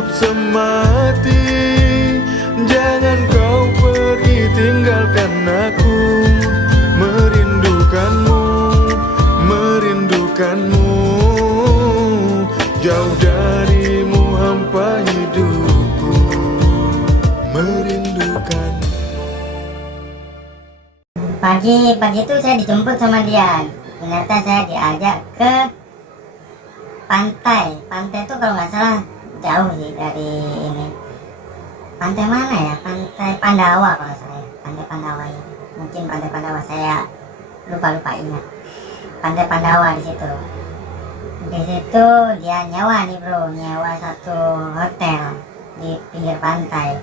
hidup semati. Jangan kau pergi tinggalkan aku. Merindukanmu, merindukanmu. Jauh darimu hampa hidupku, merindukan. Pagi itu saya dijemput sama dia. Ternyata saya diajak ke pantai. Pantai itu kalau nggak salah jauh sih dari ini. Pantai mana ya? Pantai Pandawa kalau saya. Pantai Pandawa ya. Mungkin Pantai Pandawa, saya lupa ingat. Pantai Pandawa di situ. Di situ dia nyewa nih bro, nyewa satu hotel di pinggir pantai.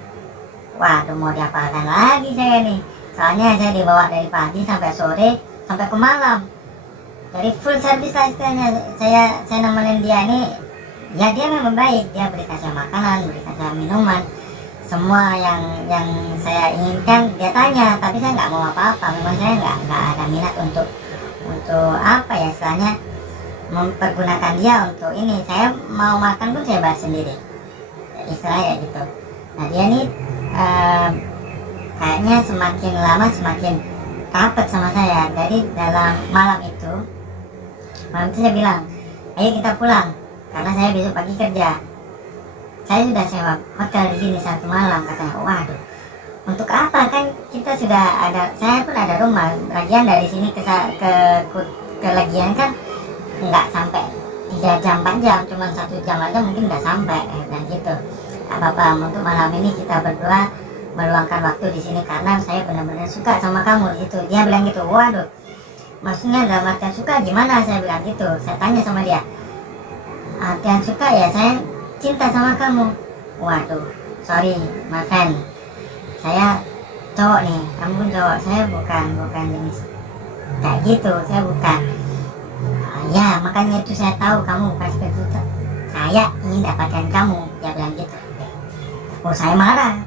Waduh, mau diapakan lagi saya nih? Soalnya saya dibawa dari pagi sampai sore sampai ke malam. Jadi full service lah istilahnya. Saya nemenin dia nih. Ya dia memang baik, dia beri kasih makanan, beri kasih minuman, semua yang saya inginkan dia tanya. Tapi saya nggak mau apa-apa. Memang saya nggak ada minat untuk apa ya istilahnya, mempergunakan dia untuk ini. Saya mau makan pun saya bayar sendiri, istilahnya gitu. Nah dia nih kayaknya semakin lama semakin rapat sama saya. Jadi dalam malam itu saya bilang, ayo kita pulang karena saya besok pagi kerja. Saya sudah sewa hotel di sini satu malam. Katanya, waduh, untuk apa, kan kita sudah ada, saya pun ada rumah. Lagian dari sini ke Legian kan nggak sampai 3 jam 4 jam, cuma 1 jam aja mungkin udah sampai. Dan gitu, apa-apa untuk malam ini kita berdua meluangkan waktu di sini karena saya benar-benar suka sama kamu gitu. Dia bilang gitu. Waduh, maksudnya dalam artian suka gimana? Saya bilang gitu. Saya tanya sama dia, artian suka ya saya cinta sama kamu. Waduh, sorry my friend, saya cowok nih, kamu pun cowok. Saya bukan jenis kayak gitu, saya bukan. Ya makanya itu saya tahu kamu pasti begitu. Saya ingin dapatkan kamu, dia bilang gitu. Oh saya marah.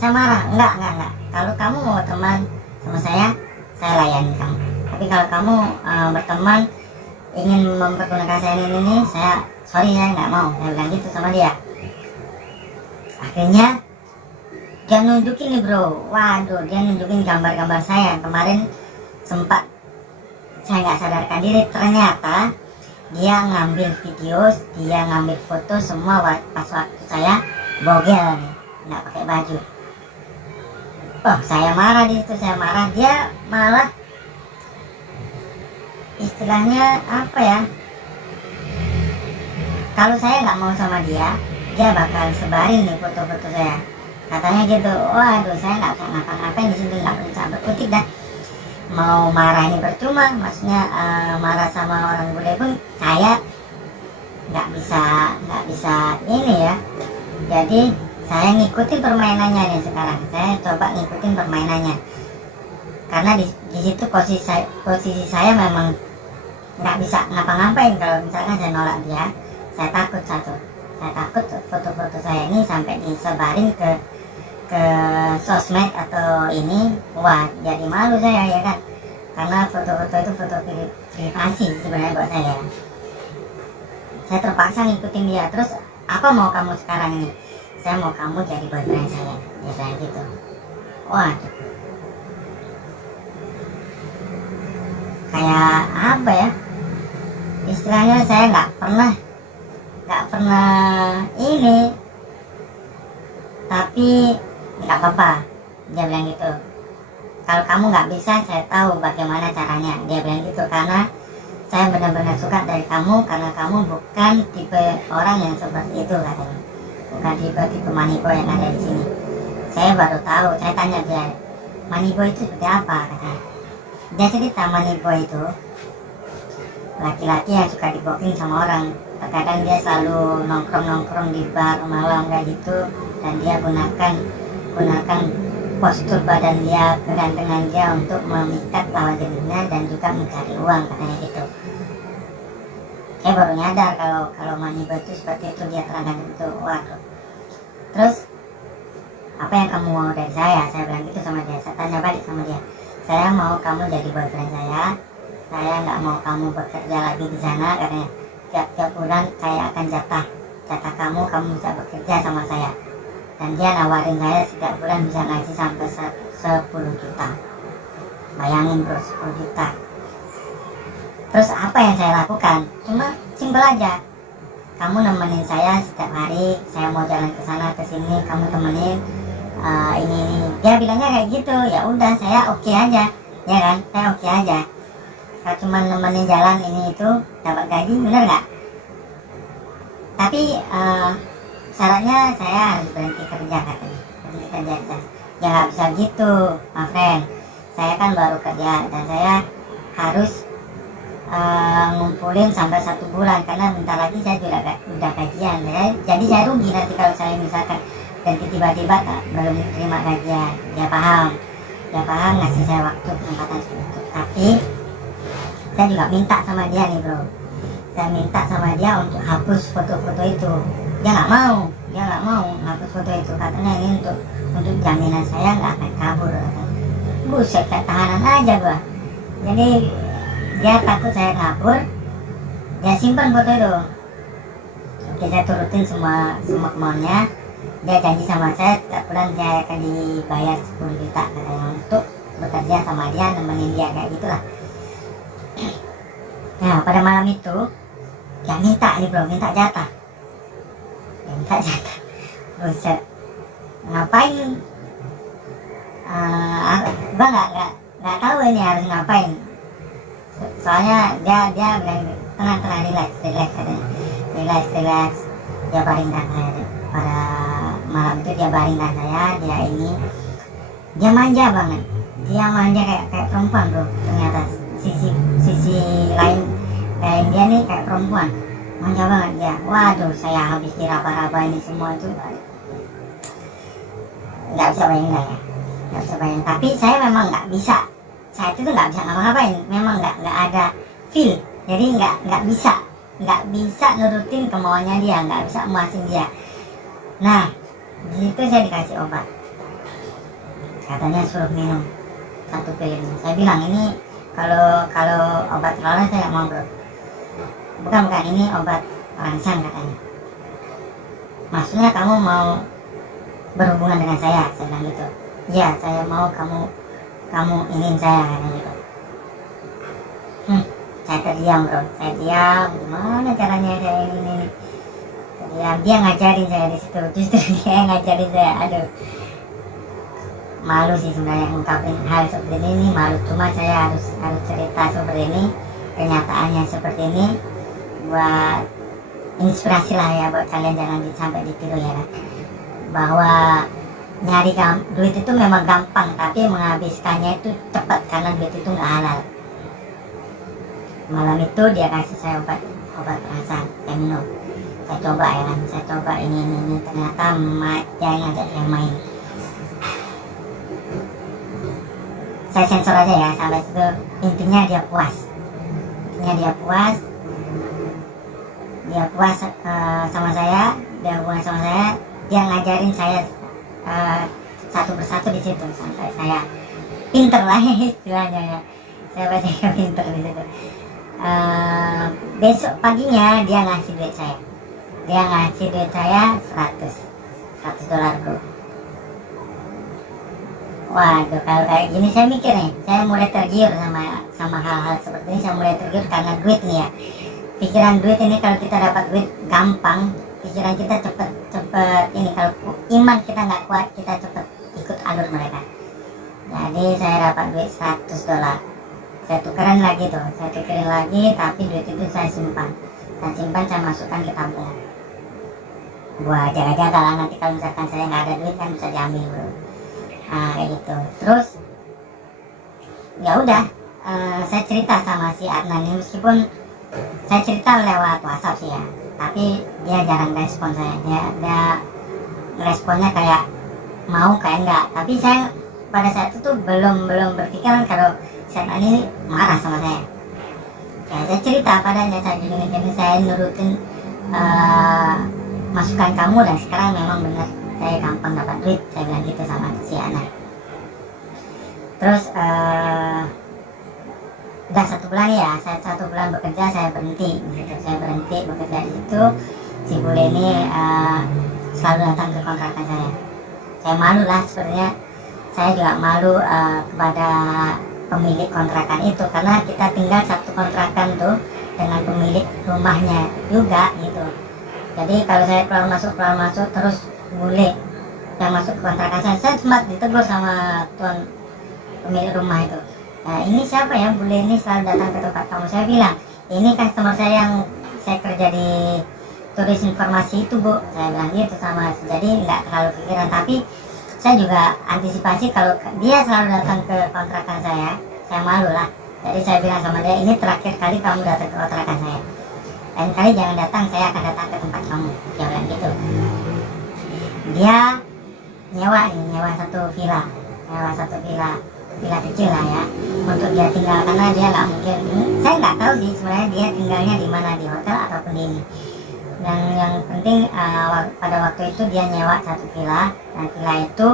Enggak. Kalau kamu mau teman sama saya layani kamu. Tapi kalau kamu berteman ingin mempergunakan saya ini, saya sorry, saya nggak mau. Saya bilang gitu sama dia. Akhirnya dia nunjukin nih bro. Waduh, dia nunjukin gambar-gambar saya. Kemarin sempat saya nggak sadarkan diri, ternyata dia ngambil video, dia ngambil foto semua pas waktu saya bogel nih, nggak pakai baju. Oh saya marah di situ, dia malah istilahnya apa ya, kalau saya nggak mau sama dia bakal sebarin nih foto-foto saya, katanya gitu. Waduh, saya nggak bisa ngapa-ngapain di sini, nggak bisa berkutik dah. Mau marah ini percuma, maksudnya marah sama orang bule pun saya nggak bisa ini ya. Jadi saya ngikutin permainannya nih sekarang. Saya coba ngikutin permainannya karena di situ posisi saya memang nggak bisa ngapa-ngapain. Kalau misalkan saya nolak dia, saya takut foto-foto saya ini sampai disebarin ke sosmed atau ini. Wah, jadi malu saya ya kan, karena foto-foto itu foto privasi sebenarnya buat saya. Saya terpaksa ngikutin dia. Terus apa mau kamu sekarang ini? Saya mau kamu jadi boyfriend saya, ya saya gitu. Wah, kayak apa ya istilahnya, saya nggak pernah ini, tapi nggak apa-apa, dia bilang gitu. Kalau kamu nggak bisa, saya tahu bagaimana caranya, dia bilang gitu. Karena saya benar-benar suka dari kamu, karena kamu bukan tipe orang yang seperti itu, katanya. Bukan tipe manipo yang ada di sini. Saya baru tahu. Saya tanya dia, manipo itu seperti apa, katanya. Dia cerita manipo itu laki-laki yang suka diboking sama orang. Terkadang dia selalu nongkrong di bar malam kayak gitu, dan dia gunakan postur badan dia, kegantengan dia untuk memikat lawan jenisnya dan juga mencari uang, katanya gitu. Saya baru nyadar kalau manipo itu seperti itu, dia terangkan itu. Waduh. Terus apa yang kamu mau dari saya? Saya bilang gitu sama dia. Saya tanya balik sama dia, saya mau kamu jadi boyfriend saya nggak mau kamu bekerja lagi di sana, katanya. Tiap bulan saya akan jatah kata kamu bisa bekerja sama saya. Dan dia nawarin saya setiap bulan bisa ngasih sampai 10 juta. Bayangin bro, 10 juta. Terus apa yang saya lakukan? Cuma simpel aja. Kamu nemenin saya setiap hari, saya mau jalan ke sana ke sini, kamu temenin ini. Dia bilangnya kayak gitu. Ya udah, saya oke aja. Ya kan? Saya oke aja. Kalau cuma nemenin jalan ini itu dapat gaji, bener nggak? Tapi syaratnya saya harus berhenti kerja katanya. Berhenti kerja. Ya nggak bisa gitu, my friend. Saya kan baru kerja dan saya harus ngumpulin sampai 1 bulan karena bentar lagi saya juga udah gajian. Jadi saya rugi nanti kalau saya misalkan ganti tiba-tiba belum terima gajian. Dia paham ngasih saya waktu kesempatan seperti itu. Tapi saya juga minta sama dia nih bro. Saya minta sama dia untuk hapus foto-foto itu. Dia nggak mau hapus foto itu. Katanya ini untuk jaminan saya nggak akan kabur. Buset, kayak tahanan aja gua. Jadi dia takut saya kabur, dia simpan foto itu. Oke, saya turutin semua kemauannya. Dia janji sama saya setiap bulan saya akan dibayar 10 juta katanya untuk bekerja sama dia, nemenin dia kayak gitulah. Nah pada malam itu dia minta jatah. Buset, ngapain? Gua nggak tahu ini harus ngapain. Soalnya dia bilang tenang relax. Dia baringkan saya pada malam itu, dia baringkan saya. Dia manja banget, kayak perempuan bro. Ternyata sisi lain dia nih kayak perempuan, manja banget dia. Waduh, saya habis diraba-raba ini semua itu nggak bisa bayangin. Tapi saya memang nggak bisa. Saya itu nggak bisa ngapa-ngapain, memang nggak ada feel. Jadi nggak bisa nurutin kemauannya dia, nggak bisa muasin dia. Nah di situ saya dikasih obat, katanya suruh minum 1 pil. Saya bilang ini kalau obat terlalu saya nggak mau bro. Bukan ini obat rangsang katanya. Maksudnya kamu mau berhubungan dengan saya bilang gitu. Iya, saya mau kamu ingin saya katanya gitu. Saya terdiam bro, gimana caranya saya ini. Dia ngajarin saya di situ, justru dia ngajarin saya. Aduh, malu sih sebenarnya ngungkapin hal seperti ini, malu. Cuma saya harus cerita seperti ini, kenyataannya seperti ini, buat inspirasi lah ya buat kalian, jangan sampai ditiru ya kan. Bahwa nyari duit itu memang gampang, tapi menghabiskannya itu cepat karena duit itu nggak halal. Malam itu dia kasih saya obat rangsang, saya minum. Saya coba ya kan, ini ternyata dia ngajak saya main. Saya sensor aja ya sampai situ. Intinya dia puas sama saya, dia ngajarin saya satu persatu di situ sampai saya pinter lah istilahnya ya. Saya pinter di situ. Besok paginya dia ngasih duit saya. 100 dolar bro. Waduh, kalau kayak gini saya mikir nih, saya mulai tergiur sama hal-hal seperti ini. Saya mulai tergiur karena duit nih ya. Pikiran duit ini, kalau kita dapat duit gampang, pikiran kita cepet ini. Kalau iman kita nggak kuat, kita cepet ikut alur mereka. Jadi saya dapat duit 100 dolar. Saya tukerin lagi, tapi duit itu saya simpan, saya masukkan ke tabungan. Buat jaga-jaga lah, nanti kalau misalkan saya nggak ada duit kan bisa diambil bro. Kayak gitu. Terus ya udah, saya cerita sama si Adnan ini, meskipun saya cerita lewat WhatsApp sih ya, tapi dia jarang respon saya. Dia responnya kayak mau kayak enggak. Tapi saya pada saat itu belum berpikiran kalau si Adnan ini marah sama saya. Ya, saya cerita padanya, saya nurutin masukan kamu, dan sekarang memang benar saya gampang dapat duit, saya bilang gitu sama si Ana. Terus udah 1 bulan ya, saya 1 bulan bekerja, saya berhenti bekerja di situ. si bule ini selalu datang ke kontrakan saya. Saya malu lah sebenarnya. Saya juga malu kepada pemilik kontrakan itu, karena kita tinggal satu kontrakan tuh dengan pemilik rumahnya juga gitu. Jadi kalau saya keluar masuk terus bule yang masuk ke kontrakan saya sempat ditegur sama tuan pemilik rumah itu. Nah, ini siapa ya bule ini selalu datang ke tempat kamu? Saya bilang, ini customer saya yang saya kerja di turis informasi itu, Bu. Saya bilang gitu sama, jadi nggak terlalu pikiran. Tapi saya juga antisipasi kalau dia selalu datang ke kontrakan saya malu lah. Jadi saya bilang sama dia, ini terakhir kali kamu datang ke kontrakan saya. Lain kali jangan datang, saya akan datang ke tempat kamu. Dia bilang gitu. Dia nyewa satu villa kecil lah ya, untuk dia tinggal, karena dia nggak mungkin, saya nggak tahu sih sebenarnya dia tinggalnya di mana, di hotel ataupun di ini. Dan yang penting pada waktu itu dia nyewa satu villa, dan villa itu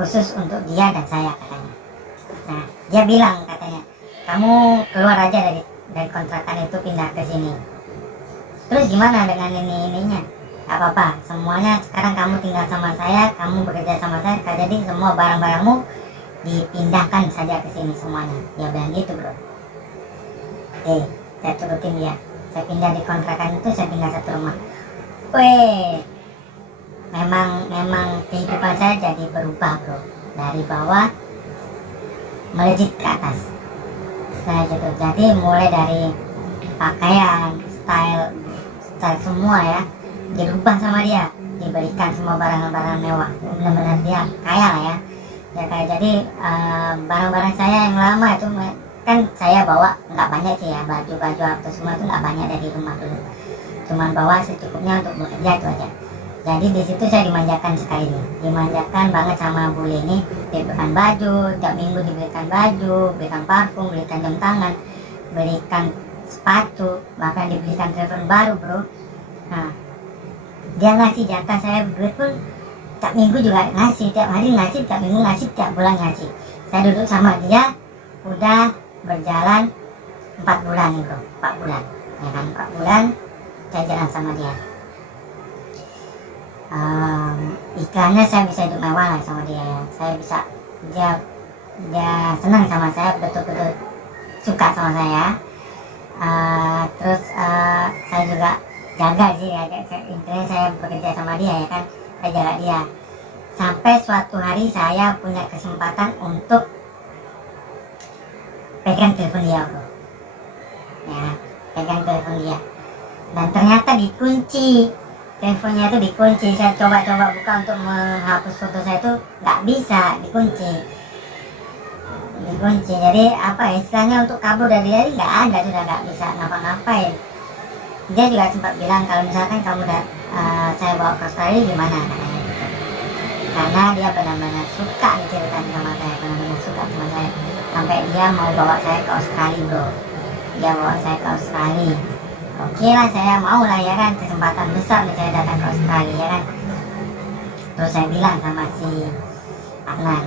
khusus untuk dia dan saya katanya. Nah, dia bilang katanya, kamu keluar aja dari kontrakan itu, pindah ke sini. Terus gimana dengan ininya? Gak apa-apa, semuanya sekarang kamu tinggal sama saya, kamu bekerja sama saya, jadi semua barang-barangmu dipindahkan saja ke sini semuanya. Dia bilang gitu, bro. Saya turutin dia. Saya pindah di kontrakan itu, saya tinggal satu rumah. Weh, memang kehidupan saya jadi berubah, bro. Dari bawah melejit ke atas. Saya gitu. Jadi mulai dari pakaian, style semua ya, dirubah sama dia, diberikan semua barang-barang mewah. Benar-benar dia kaya lah ya. Ya kayak jadi barang-barang saya yang lama itu kan saya bawa nggak banyak sih ya, baju-baju apa semua itu nggak banyak dari rumah dulu, cuman bawa secukupnya untuk bekerja itu aja. Jadi di situ saya dimanjakan sekali nih, dimanjakan banget sama bule ini. Diberikan baju, tiap minggu diberikan baju, berikan parfum, berikan jam tangan, berikan sepatu, bahkan diberikan telepon baru, bro. Nah, dia ngasih jatah saya duit pun tiap minggu juga ngasih, tiap hari ngasih, tiap minggu ngasih, tiap bulan ngasih. Saya duduk sama dia udah berjalan 4 bulan nih, bro. 4 bulan ya kan, 4 bulan saya jalan sama dia. Istilahnya saya bisa hidup mewah lah sama dia ya. Saya bisa, dia senang sama saya, betul-betul suka sama saya. Terus saya juga jaga sih ya, intinya saya bekerja sama dia ya kan, saya jaga dia. Sampai suatu hari saya punya kesempatan untuk pegang telepon dia, bro. Ya, pegang telepon dia. Dan ternyata dikunci. Teleponnya itu dikunci. Saya coba-coba buka untuk menghapus foto saya itu nggak bisa, dikunci. Jadi apa ya, istilahnya untuk kabur dari dia nggak ada, sudah nggak bisa ngapa-ngapain. Dia juga sempat bilang kalau misalkan kamu saya bawa ke Australia gimana, katanya gitu. Karena dia benar-benar suka diceritain sama saya, benar-benar suka sama saya, sampai dia mau bawa saya ke Australia, bro. Dia bawa saya ke Australia. Oke lah, saya mau lah ya kan, kesempatan besar nih saya datang ke Australia ya kan. Terus saya bilang sama si Adnan,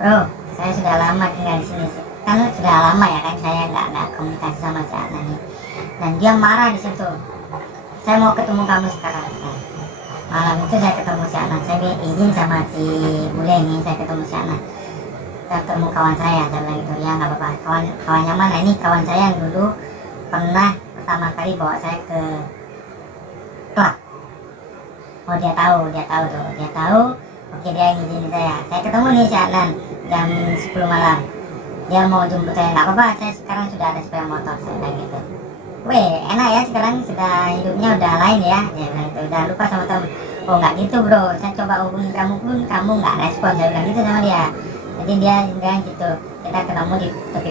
bro, saya sudah lama tinggal di sini, kan sudah lama ya kan saya nggak komunikasi sama si Adnan ini. Dan dia marah di situ. Saya mau ketemu kamu sekarang. Nah, malam itu saya ketemu si Adnan. Saya izin sama si bule ini, saya ketemu si Adnan. Saya ketemu kawan saya bilang gitu, ya nggak apa-apa. Kawannya mana? Ini kawan saya yang dulu pernah pertama kali bawa saya ke klub. Oh, dia tahu tuh. Oke, dia yang izinin saya. Saya ketemu nih si Adnan jam 10 malam. Dia mau jemput saya, nggak apa-apa, saya sekarang sudah ada sepeda motor, saya bilang gitu. Weh, enak ya, sekarang sudah hidupnya udah lain ya, dia bilang gitu. Udah lupa sama temen. Oh nggak gitu, bro, saya coba hubungi kamu pun kamu nggak respon, saya bilang gitu sama dia. Jadi dia bilang gitu, kita ketemu di tepi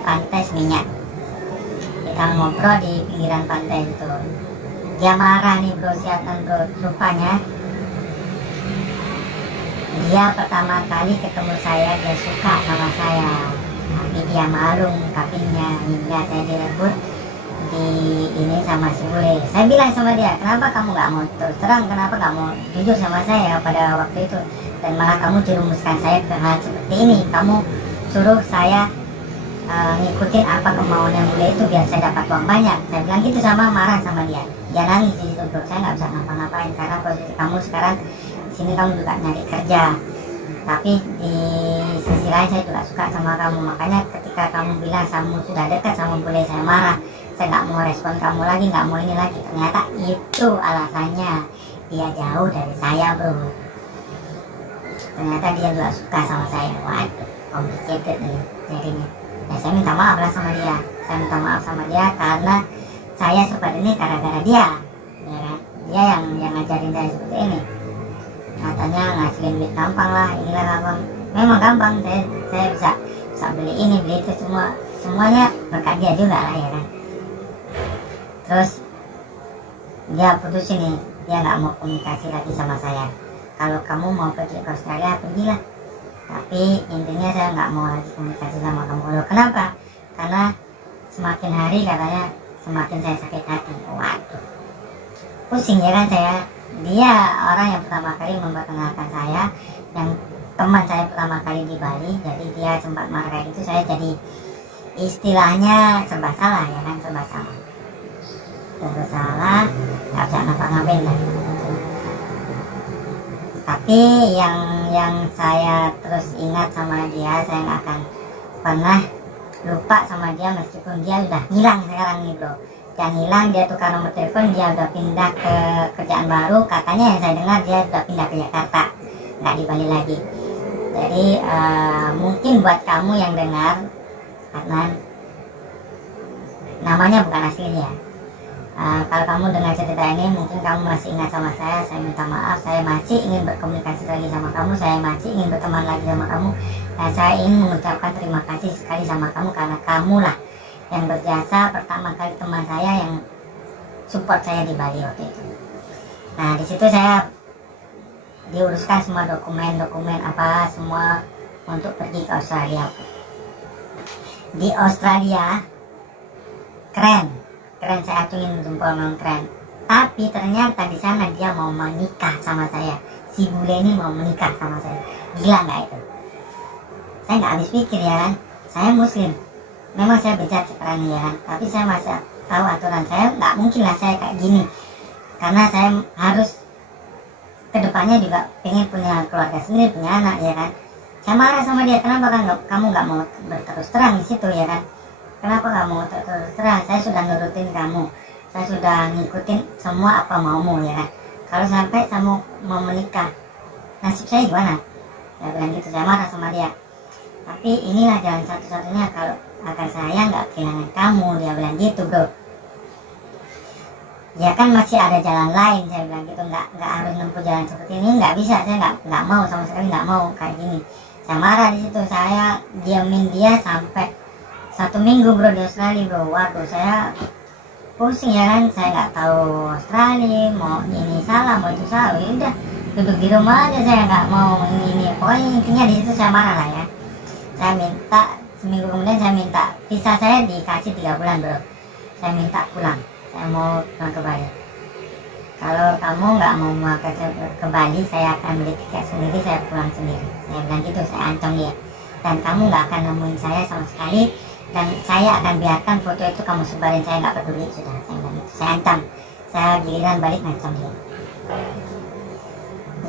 pantai Seminyak. Kita ngobrol di pinggiran pantai itu. Dia marah nih, bro, si Adnan, bro. Rupanya dia pertama kali ketemu saya, dia suka sama saya, tapi dia malu ngungkapinnya hingga saya direbut di ini sama si bule. Saya bilang sama dia, kenapa kamu nggak mau terus terang, kenapa nggak mau jujur sama saya pada waktu itu, dan malah kamu jerumuskan saya ke hal seperti ini. Kamu suruh saya ngikutin apa kemauan yang bule itu biar saya dapat uang banyak. Saya bilang gitu, sama marah sama dia. Dia dia nangis di situ bro. Saya nggak bisa ngapa-ngapain karena posisi kamu sekarang di sini kamu juga nyari kerja, tapi di sisi lain saya juga suka sama kamu. Makanya ketika kamu bilang kamu sudah dekat sama bule, saya marah. Saya nggak mau respon kamu lagi, nggak mau ini lagi. Ternyata itu alasannya, dia jauh dari saya bro. Ternyata dia juga suka sama saya. Waduh, complicated nih jadinya. Ya saya minta maaf lah sama dia. Saya minta maaf sama dia karena saya seperti ini gara-gara dia, ya kan? Dia yang ngajarin saya seperti ini. Katanya ngasilin duit gampang lah, inilah gampang. Memang gampang, saya bisa beli ini beli itu, semuanya berkat dia juga lah, ya kan. Terus dia putusin nih, dia nggak mau komunikasi lagi sama saya. Kalau kamu mau pergi ke Australia, pergilah. Tapi intinya saya nggak mau lagi komunikasi sama kamu. Loh, kenapa? Karena semakin hari katanya semakin saya sakit hati. Waduh, pusing ya kan saya. Dia orang yang pertama kali memperkenalkan saya, yang teman saya pertama kali di Bali. Jadi dia sempat marah kayak gitu, saya jadi istilahnya serba salah, ya kan, serba salah. Serba salah, nggak bisa ngapa-ngapain lah. Tapi yang saya terus ingat sama dia, saya nggak akan pernah lupa sama dia meskipun dia udah hilang sekarang nih bro. Dia hilang, dia tukar nomor telepon, dia udah pindah ke kerjaan baru. Katanya yang saya dengar dia udah pindah ke Jakarta, nggak di Bali lagi. Jadi mungkin buat kamu yang dengar, karena namanya bukan aslinya. Kalau kamu dengar cerita ini, mungkin kamu masih ingat sama saya minta maaf. Saya masih ingin berkomunikasi lagi sama kamu, saya masih ingin berteman lagi sama kamu. Dan saya ingin mengucapkan terima kasih sekali sama kamu, karena kamulah yang berjasa pertama kali teman saya yang support saya di Bali waktu itu. Nah di situ saya diuruskan semua dokumen apa semua untuk pergi ke Australia. Di Australia keren, saya acungin jempol, memang keren. Tapi ternyata di sana dia mau menikah sama saya. Si bule ini mau menikah sama saya. Gila nggak itu? Saya nggak habis pikir, ya kan. Saya muslim, memang saya bejat sekarang, ya kan. Tapi saya masih tahu aturan. Saya nggak mungkin lah saya kayak gini, karena saya harus kedepannya juga pengen punya keluarga sendiri, punya anak, ya kan. Saya marah sama dia, kenapa kamu nggak mau berterus terang di situ, ya kan? Kenapa nggak mau terus terang? Saya sudah nurutin kamu, saya sudah ngikutin semua apa maumu, ya kan. Kalau sampai kamu mau menikah, nasib saya gimana? Saya bilang gitu, saya marah sama dia. Tapi inilah jalan satu-satunya kalau agar saya nggak kehilangan kamu, dia bilang gitu bro. Ya kan masih ada jalan lain, saya bilang gitu, nggak harus menempuh jalan seperti ini, nggak bisa, saya nggak mau sama sekali, nggak mau kayak gini. Saya marah di situ, saya diamin dia sampai 1 minggu bro di Australia bro. Waduh, saya pusing, ya kan. Saya nggak tahu Australia, mau ini salah, mau itu salah. Ya udah, duduk di rumah aja, saya nggak mau ini. Pokoknya intinya di situ saya marah lah, ya. Saya minta, seminggu kemudian saya minta visa saya dikasih 3 bulan bro. Saya minta pulang, saya mau pulang ke Bali. Kalau kamu nggak mau ke Bali, saya akan beli tiket sendiri, saya pulang sendiri. Saya bilang gitu, saya ancam dia. Dan kamu nggak akan nemuin saya sama sekali, dan saya akan biarkan foto itu kamu sebarin, saya nggak peduli, sudah, saya bilang gitu. Saya ancam, saya giliran balik ngancam dia.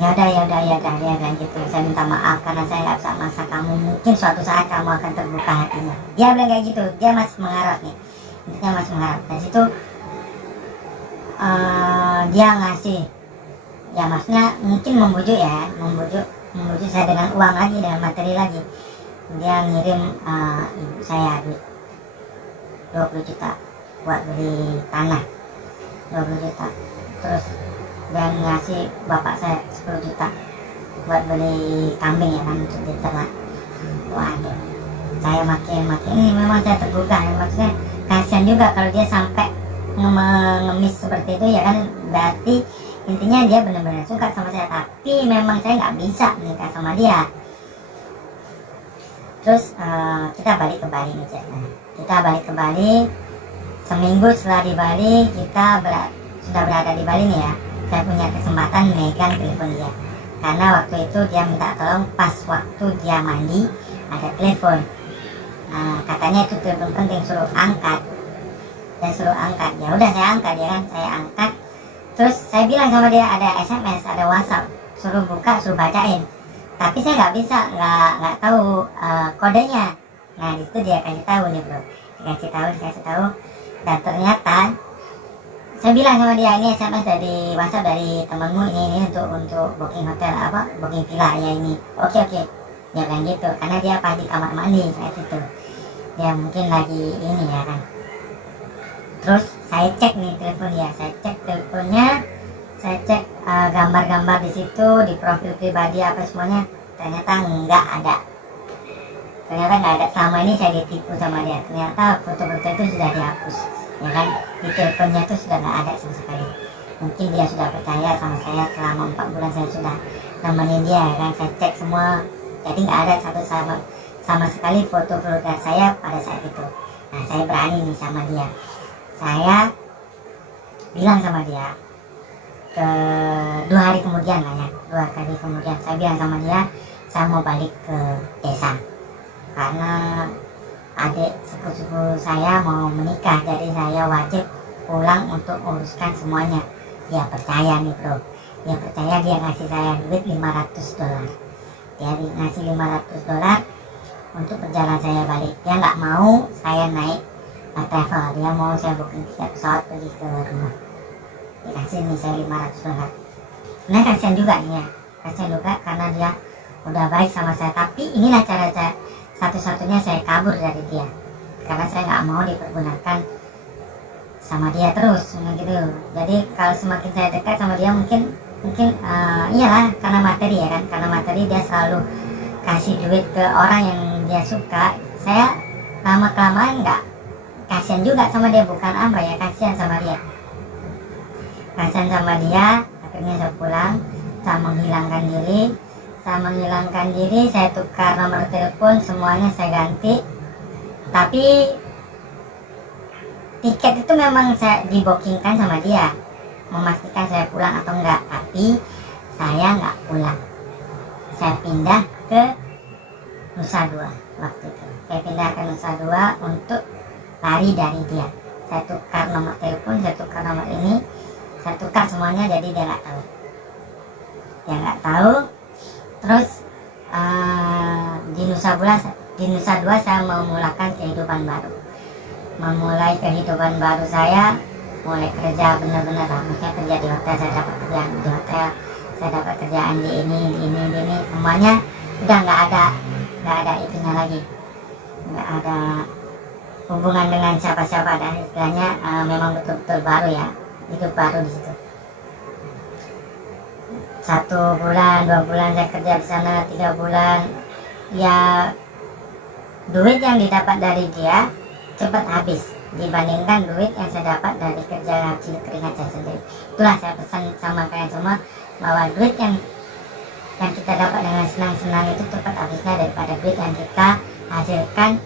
Ya udah, dia bilang gitu. Saya minta maaf karena saya nggak bisa maksa kamu, mungkin suatu saat kamu akan terbuka hatinya. Dia bilang kayak gitu, dia masih mengharap nih, intinya masih mengharap. Dari situ dia ngasih, ya maksudnya mungkin membujuk, ya, membujuk saya dengan uang lagi, dengan materi lagi. Dia ngirim ibu saya duit 20 juta buat beli tanah, 20 juta. Terus dia ngasih bapak saya 10 juta buat beli kambing, ya kan, untuk diternak. Waduh, saya makin ini memang saya tergugah, ya. Maksudnya kasihan juga kalau dia sampai ngemis seperti itu, ya kan. Berarti intinya dia benar-benar suka sama saya, tapi memang saya nggak bisa menikah sama dia. Terus kita balik ke Bali nih, Cek. Kita balik ke Bali, seminggu setelah di Bali, kita sudah berada di Bali nih, ya. Saya punya kesempatan megang telepon dia, karena waktu itu dia minta tolong pas waktu dia mandi, ada telepon. Katanya itu telepon penting, suruh angkat. Dan suruh angkat, ya udah saya angkat, ya kan. Saya angkat, Terus saya bilang sama dia ada SMS, ada WhatsApp, suruh buka, suruh bacain. Tapi saya nggak bisa, nggak tahu kodenya. Nah di situ dia kasih tahu nih bro, dikasih tahu. Dan ternyata saya bilang sama dia, ini SMS dari WhatsApp dari temanmu, ini untuk booking hotel booking villa ya ini. Oke. Dia bilang gitu, karena dia pas di kamar mandi saat itu. Dia mungkin lagi ini ya kan. Terus saya cek nih telepon dia, saya cek teleponnya, saya cek gambar-gambar di situ, di profil pribadi apa semuanya, ternyata nggak ada. Selama ini saya ditipu sama dia. Ternyata foto-foto itu sudah dihapus, ya kan, di teleponnya itu sudah nggak ada sama sekali. Mungkin dia sudah percaya sama saya selama 4 bulan saya sudah nemenin dia, ya kan. Saya cek semua, jadi nggak ada satu sama sekali foto vulgar saya pada saat itu. Nah saya berani nih sama dia, saya bilang sama dia ke 2 hari kemudian lah ya, 2 hari kemudian saya bilang sama dia saya mau balik ke desa karena adik sepupu saya mau menikah, jadi saya wajib pulang untuk uruskan semuanya. Dia percaya nih bro, dia percaya, dia ngasih saya duit $500. Dia ngasih $500 untuk perjalanan saya balik. Dia nggak mau saya naik travel, dia mau saya booking tiket pesawat pergi ke rumah. Dikasih nih saya $500. Nah kasihan juga nih ya, kasihan juga karena dia udah baik sama saya. Tapi inilah cara saya satu-satunya saya kabur dari dia, karena saya nggak mau dipergunakan sama dia terus gitu. Jadi kalau semakin saya dekat sama dia mungkin iyalah karena materi ya kan, karena materi dia selalu kasih duit ke orang yang dia suka. Saya lama kelamaan nggak, kasihan juga sama dia, bukan apa ya, kasihan sama dia, akhirnya saya pulang, saya menghilangkan diri, saya tukar nomor telepon, semuanya saya ganti. Tapi tiket itu memang saya dibookingkan sama dia, memastikan saya pulang atau enggak, tapi saya nggak pulang. Saya pindah ke Nusa Dua waktu itu. Saya pindah ke Nusa Dua untuk lari dari dia. Saya tukar nomor telepon, saya tukar nomor ini, saya tukar semuanya, jadi dia nggak tahu. Terus di Nusa Dua saya memulakan kehidupan baru. Memulai kehidupan baru saya, mulai kerja benar-benar lah. Maksudnya kerja di hotel, saya dapat kerjaan di hotel, saya dapat kerjaan di ini, semuanya udah nggak ada itunya lagi, nggak ada hubungan dengan siapa-siapa, dan istilahnya memang betul-betul baru ya, hidup baru di situ. 1 bulan, 2 bulan saya kerja di sana, 3 bulan, ya duit yang didapat dari dia cepat habis dibandingkan duit yang saya dapat dari kerja keringat saya sendiri. Itulah saya pesan sama kalian semua, bahwa duit yang kita dapat dengan senang-senang itu cepat habisnya daripada duit yang kita hasilkan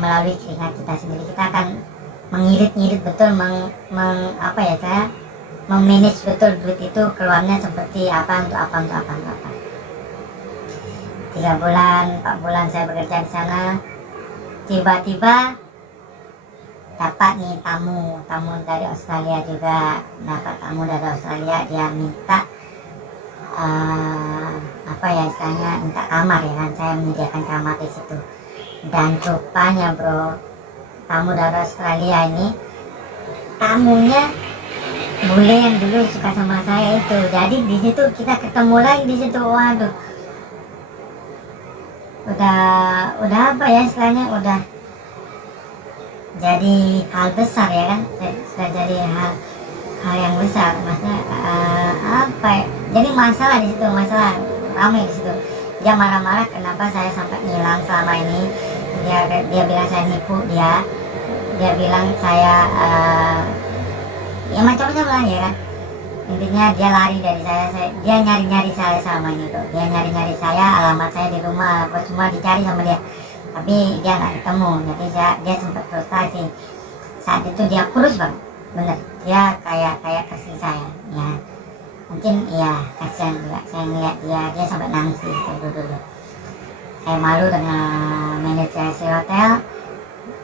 melalui keringat kita sendiri. Kita akan mengirit-ngirit betul, memanage betul duit itu keluarnya seperti apa, untuk apa. 3 bulan, 4 bulan saya bekerja di sana, tiba-tiba dapat nih tamu dari Australia juga, dia minta minta kamar ya kan, saya menyediakan kamar di situ. Dan rupanya bro, tamu dari Australia ini tamunya bule yang dulu suka sama saya itu. Jadi di situ kita ketemu lagi di situ, waduh, udah apa ya istilahnya, udah jadi hal besar ya kan, sudah jadi hal yang besar, maksudnya jadi masalah di situ, masalah ramai di situ. Dia marah-marah kenapa saya sampai ngilang selama ini. Dia bilang saya nipu dia bilang saya ya macam-macam lah ya kan. Intinya dia lari dari saya, dia nyari-nyari saya selama ini tuh. Dia nyari-nyari saya, alamat saya di rumah, apa semua dicari sama dia, tapi dia nggak ketemu. Jadi dia sempat frustasi. Saat itu dia kurus banget, bener. Dia kayak kasih saya, ya mungkin ya kasihan juga. Saya ngeliat dia sampai nangis di situ dulu. Saya malu dengan manajer si hotel.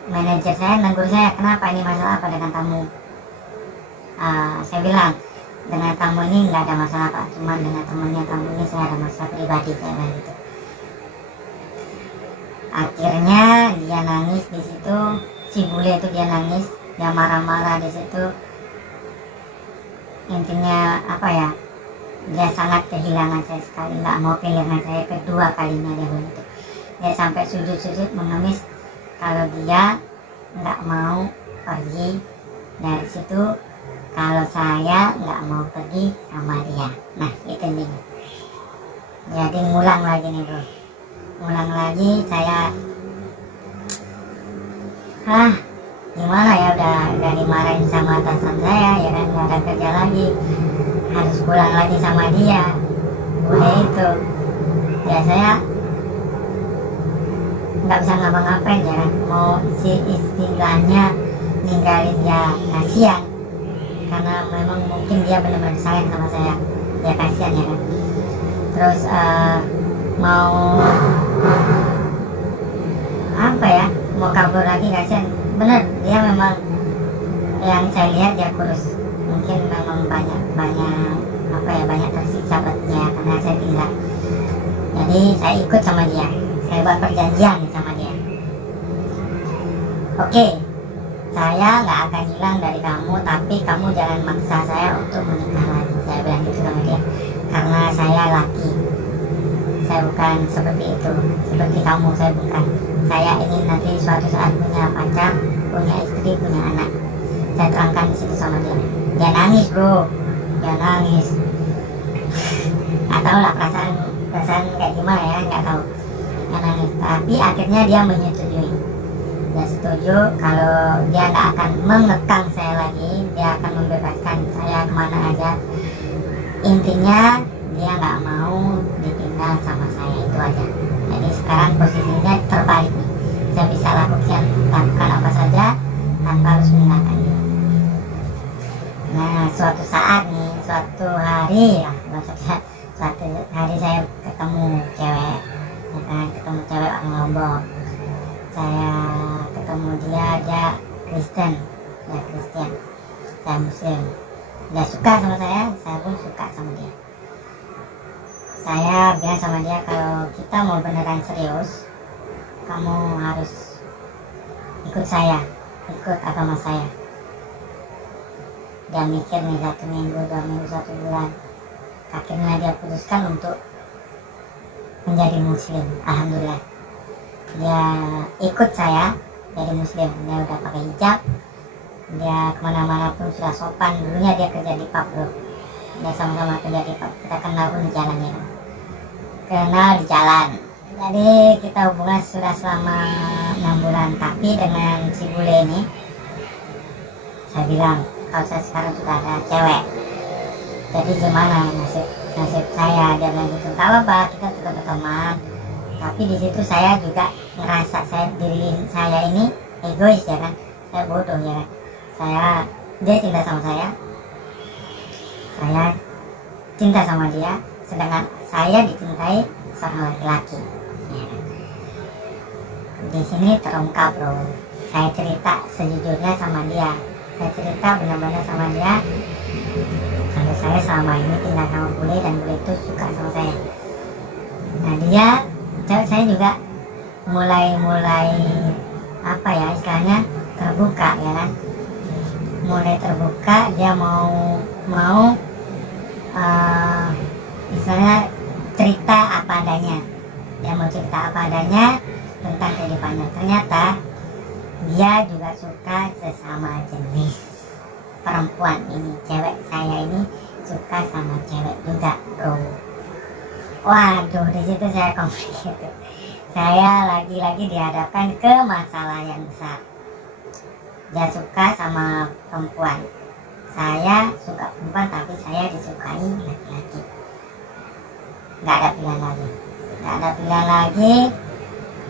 Manajer saya negur saya, kenapa, ini masalah apa dengan tamu? Saya bilang dengan kamu ini nggak ada masalah Pak, cuman dengan temannya kamu ini saya ada masalah pribadi, saya bilang gitu. Akhirnya dia nangis di situ, si bule itu dia nangis, dia marah-marah di situ. Intinya apa ya, dia sangat kehilangan saya sekali, nggak mau kehilangan saya kedua kalinya dia begitu. Dia sampai sujud-sujud mengemis kalau dia nggak mau pergi dari situ, kalau saya nggak mau pergi sama dia. Nah itu nih, jadi ngulang lagi nih bro, ngulang lagi. Saya gimana ya, udah dimarahin sama atasan saya ya kan, nggak ada kerja lagi, harus pulang lagi sama dia. Udah itu ya, saya nggak bisa ngapa-ngapain ya kan, mau si istilahnya ninggalin dia kasihan, karena memang mungkin dia benar-benar sayang sama saya, dia kasihan ya kan. Terus mau apa ya, mau kabur lagi kasihan, bener dia memang yang saya lihat dia kurus, mungkin memang banyak apa ya, banyak tersiksa buat dia karena saya tinggal. Jadi saya ikut sama dia, saya buat perjanjian sama dia. Oke, saya nggak akan hilang dari kamu, tapi kamu jangan maksa saya untuk menikah lagi, saya bilang gitu sama dia. Karena saya laki, saya bukan seperti itu, seperti kamu, saya bukan. Saya ini nanti suatu saat punya pacar, punya istri, punya anak. Saya terangkan di situ sama dia. Dia nangis bro, dia nangis. Nggak tahu lah perasaan kayak gimana ya, nggak tahu. Dia nangis, tapi akhirnya dia menyetujui. Dia setuju kalau dia nggak akan mengekang saya lagi, dia akan membebaskan saya kemana aja. Intinya dia nggak mau ditinggal sama saya, itu aja. Jadi sekarang posisinya terbalik nih, saya bisa lakukan apa saja tanpa harus meninggalkan dia. Nah suatu saat nih, suatu hari saya ketemu cewek, ya kan, ketemu cewek orang Lombok. Saya ketemu dia Kristen, dia Kristen, saya Muslim. Dia suka sama saya pun suka sama dia. Saya bilang sama dia, kalau kita mau beneran serius, kamu harus ikut saya, ikut agama saya. Dia mikir nih 1 minggu, 2 minggu, 1 bulan. Akhirnya dia putuskan untuk menjadi muslim. Alhamdulillah, dia ikut saya jadi muslim. Dia udah pakai hijab, dia kemana-mana pun sudah sopan. Dulunya dia kerja di pub bro, dia sama-sama kerja di pub, kita kenal pun di jalan ya, kenal di jalan. Jadi kita hubungan sudah selama 6 bulan. Tapi dengan si bule ini, saya bilang kalau saya sekarang sudah ada cewek, jadi gimana nasib saya. Dia bilang gitu, kalau apa, kita tetap berteman. Tapi di situ saya juga ngerasa diri saya ini egois ya kan, saya bodoh ya kan. Dia cinta sama saya cinta sama dia, sedangkan saya dicintai seorang laki-laki ya. Di sini terungkap bro, saya cerita sejujurnya sama dia, saya cerita benar-benar sama dia kalau saya selama ini tinggal sama bule dan bule itu suka sama saya. Nah dia, saya juga mulai apa ya istilahnya, terbuka ya kan, mulai terbuka. Dia mau istilahnya cerita apa adanya, dia mau cerita apa adanya tentang kehidupannya. Ternyata dia juga suka sesama jenis perempuan ini, cewek saya ini suka sama cewek juga bro. Waduh, di situ saya complicated. Saya lagi-lagi dihadapkan ke masalah yang besar. Dia suka sama perempuan, saya suka perempuan, tapi saya disukai laki-laki. Nggak ada pilihan lagi.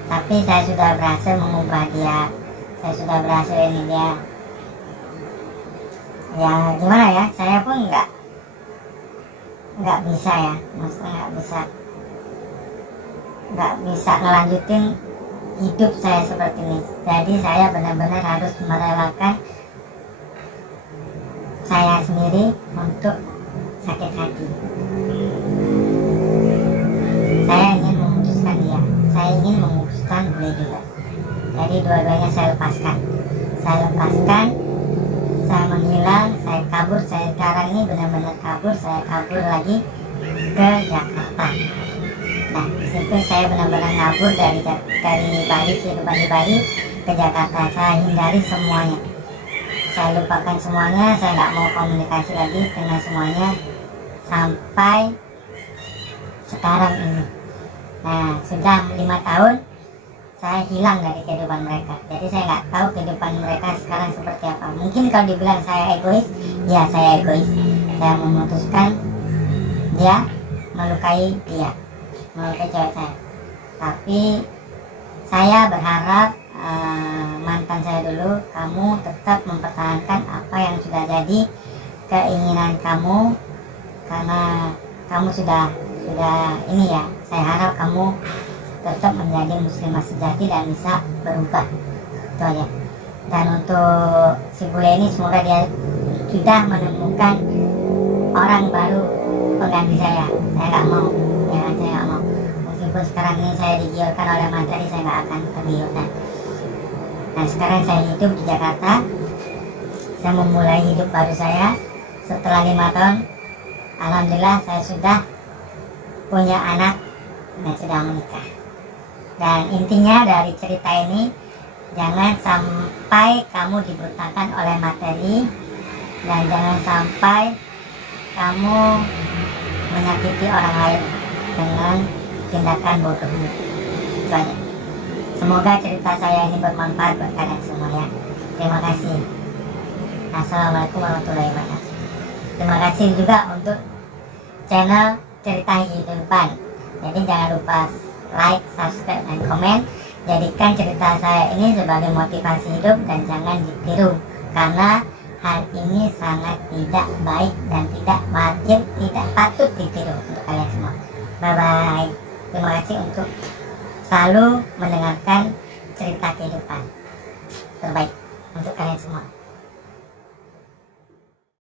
Tapi saya sudah berhasil mengubah dia, saya sudah berhasil ini dia. Ya gimana ya, saya pun nggak bisa ya, maksudnya nggak bisa ngelanjutin hidup saya seperti ini. Jadi saya benar-benar harus merelakan saya sendiri untuk sakit hati. Saya ingin memutuskan dia, saya ingin memutuskan beliau juga. Jadi dua-duanya saya lepaskan, saya menghilang, saya kabur. Saya sekarang ini benar-benar kabur. Saya kabur lagi ke Jakarta. Nah, di situ saya benar-benar kabur dari Bali, kehidupan di Bali ke Jakarta. Saya hindari semuanya, saya lupakan semuanya, saya nggak mau komunikasi lagi dengan semuanya sampai sekarang ini. Nah, sudah 5 tahun saya hilang dari kehidupan mereka. Jadi saya nggak tahu kehidupan mereka sekarang seperti apa. Mungkin kalau dibilang saya egois, ya saya egois. Saya memutuskan dia, melukai cewek saya. Tapi saya berharap mantan saya dulu, kamu tetap mempertahankan apa yang sudah jadi keinginan kamu, karena kamu sudah ini ya. Saya harap kamu tetap menjadi muslimah sejati dan bisa berubah, itu aja. Dan untuk si bule ini, semoga dia sudah menemukan orang baru pengganti saya. Saya nggak mau, ya kan, saya nggak mau. Meskipun sekarang ini saya digiurkan oleh materi, saya nggak akan tergiurkan. Nah, sekarang saya hidup di Jakarta. Saya memulai hidup baru saya setelah 5 tahun. Alhamdulillah saya sudah punya anak dan sudah menikah. Dan intinya dari cerita ini, jangan sampai kamu dibutakan oleh materi, dan jangan sampai kamu menyakiti orang lain dengan tindakan bodohmu. Itu aja. Semoga cerita saya ini bermanfaat buat kalian semua ya. Terima kasih. Assalamualaikum warahmatullahi wabarakatuh. Terima kasih juga untuk channel Cerita Kehidupan. Jadi jangan lupa like, subscribe, dan komen. Jadikan cerita saya ini sebagai motivasi hidup dan jangan ditiru, karena hal ini sangat tidak baik dan tidak wajib, tidak patut ditiru untuk kalian semua. Bye bye. Terima kasih untuk selalu mendengarkan cerita kehidupan terbaik untuk kalian semua.